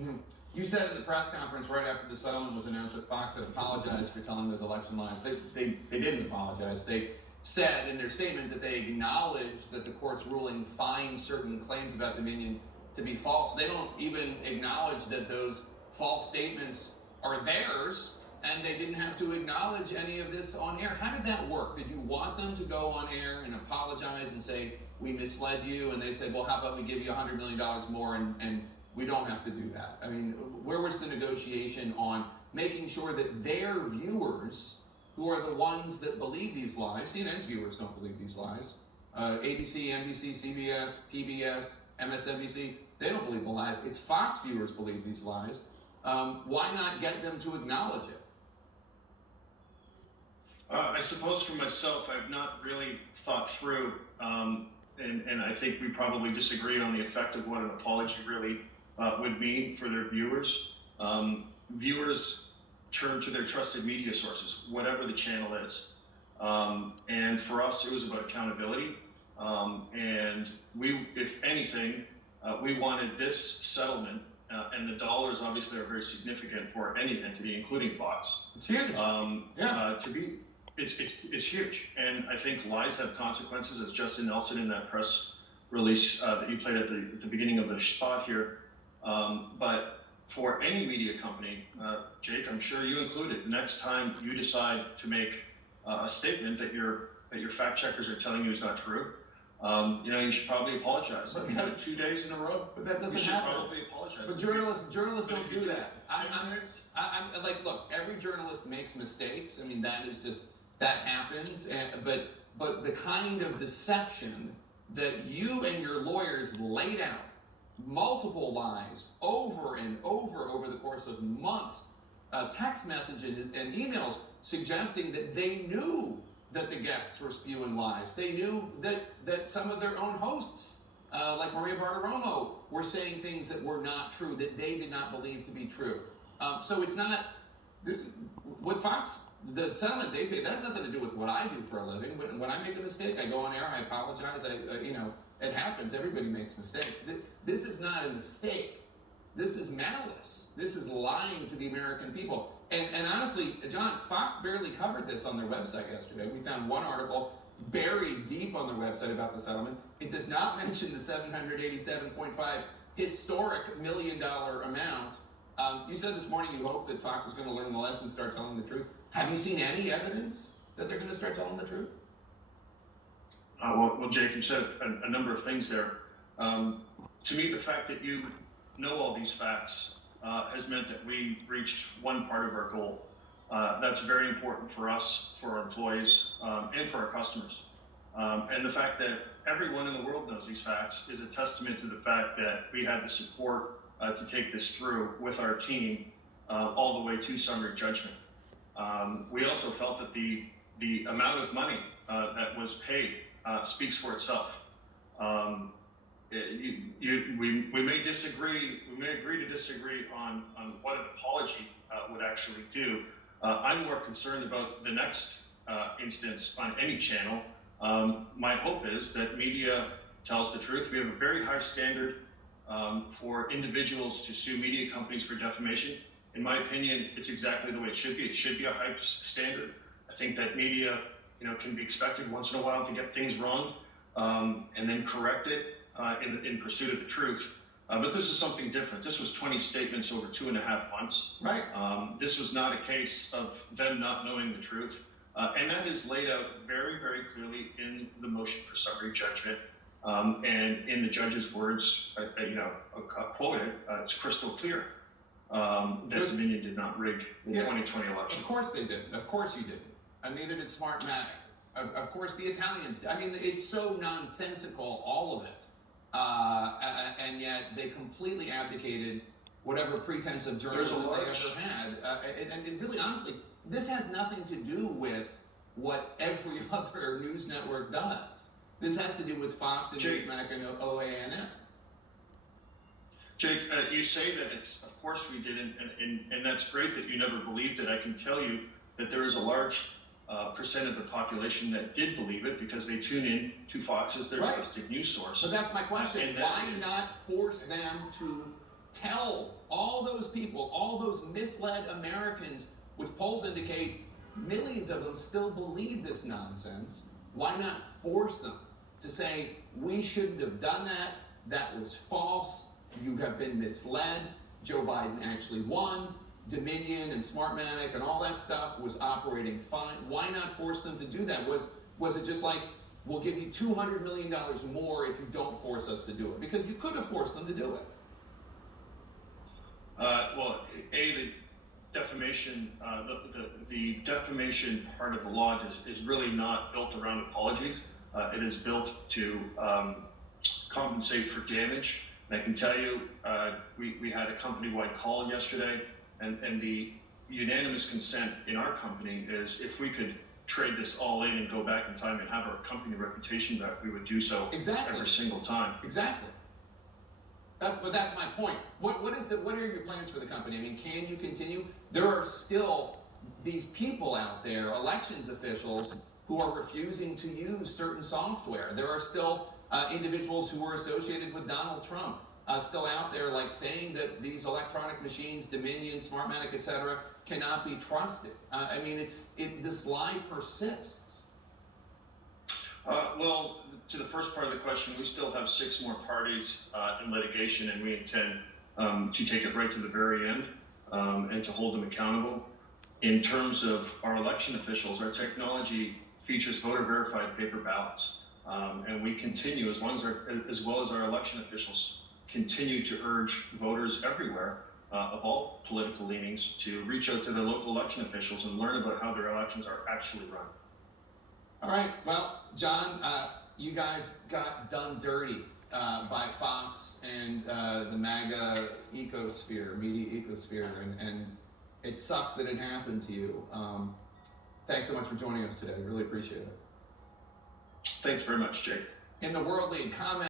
Mm-hmm. You said at the press conference right after the settlement was announced that Fox had apologized for telling those election lies. They didn't apologize. They said in their statement that they acknowledged that the court's ruling finds certain claims about Dominion to be false. They don't even acknowledge that those false statements are theirs, and they didn't have to acknowledge any of this on air. How did that work? Did you want them to go on air and apologize and say, we misled you? And they said, well, how about we give you $100 million more and we don't have to do that? I mean, where was the negotiation on making sure that their viewers, who are the ones that believe these lies, CNN's viewers don't believe these lies, ABC, NBC, CBS, PBS, MSNBC, they don't believe the lies. It's Fox viewers believe these lies. Why not get them to acknowledge it? I suppose for myself, I've not really thought through, and I think we probably disagree on the effect of what an apology really would mean for their viewers. Viewers turn to their trusted media sources, whatever the channel is. And for us, it was about accountability. And we, if anything, we wanted this settlement, and the dollars obviously are very significant for any entity, including Fox. It's huge. To be, it's huge. And I think lies have consequences, as Justin Nelson in that press release that you played at the beginning of the spot here. But for any media company, Jake, I'm sure you included, next time you decide to make a statement that your fact checkers are telling you is not true, you should probably apologize. But you did it 2 days in a row. But that doesn't you should happen. Probably apologize. But journalists don't do that. I'm like, look, every journalist makes mistakes. I mean, that happens. But the kind of deception that you and your lawyers laid out, multiple lies over and over the course of months, text messages and emails suggesting that they knew that the guests were spewing lies. They knew that some of their own hosts, like Maria Bartiromo, were saying things that were not true, that they did not believe to be true. So it's not, with Fox, the settlement they pay, that's nothing to do with what I do for a living. When I make a mistake, I go on air, I apologize, it happens, everybody makes mistakes. This is not a mistake. This is malice. This is lying to the American people. And honestly, John, Fox barely covered this on their website yesterday. We found one article buried deep on their website about the settlement. It does not mention the $787.5 historic $1 million amount. You said this morning you hope that Fox is going to learn the lesson and start telling the truth. Have you seen any evidence that they're going to start telling the truth? Well, Jake, you said a number of things there. To me, the fact that you know all these facts has meant that we reached one part of our goal. That's very important for us, for our employees, and for our customers. And the fact that everyone in the world knows these facts is a testament to the fact that we had the support to take this through with our team all the way to summary judgment. We also felt that the amount of money that was paid speaks for itself. We may disagree. We may agree to disagree on what an apology would actually do. I'm more concerned about the next instance on any channel. My hope is that media tells the truth. We have a very high standard for individuals to sue media companies for defamation. In my opinion, it's exactly the way it should be. It should be a high standard. I think that media, can be expected once in a while to get things wrong and then correct it in pursuit of the truth. But this is something different. This was 20 statements over 2.5 months. Right. This was not a case of them not knowing the truth. And that is laid out very, very clearly in the motion for summary judgment. And in the judge's words, quoted, it's crystal clear that Dominion did not rig the 2020 election. Of course they didn't. Of course you didn't. And neither did Smartmatic. Of course the Italians did. I mean, it's so nonsensical, all of it. And yet they completely abdicated whatever pretense of journalism they ever had. And it really, honestly, this has nothing to do with what every other news network does. This has to do with Fox and Newsmax and OANN. Jake, you say that it's, of course we didn't, and that's great that you never believed it. I can tell you that there is a large percent of the population that did believe it because they tune in to Fox as their trusted news source. But that's my question. Why not force them to tell all those people, all those misled Americans, which polls indicate millions of them still believe this nonsense, why not force them to say, we shouldn't have done that, that was false, you have been misled, Joe Biden actually won, Dominion and Smartmatic and all that stuff was operating fine. Why not force them to do that? Was it just like, we'll give you $200 million more if you don't force us to do it? Because you could have forced them to do it. Well, the defamation, the defamation part of the law is really not built around apologies. It is built to compensate for damage. And I can tell you, we had a company-wide call yesterday, and the unanimous consent in our company is if we could trade this all in and go back in time and have our company reputation back, we would do so. Exactly. Every single time. Exactly. That's my point. What are your plans for the company? I mean, can you continue? There are still these people out there, elections officials, who are refusing to use certain software. There are still individuals who were associated with Donald Trump still out there, like saying that these electronic machines, Dominion, Smartmatic, etc., cannot be trusted. I mean, this lie persists. Well, to the first part of the question, we still have 6 more parties in litigation, and we intend to take it right to the very end and to hold them accountable. In terms of our election officials, our technology features voter-verified paper ballots, and we continue, as well as our election officials, continue to urge voters everywhere of all political leanings to reach out to their local election officials and learn about how their elections are actually run. All right, well, John, you guys got done dirty by Fox and the MAGA ecosphere, media ecosphere, and it sucks that it happened to you. Thanks so much for joining us today. Really appreciate it. Thanks very much, Jake. In the World League, comment.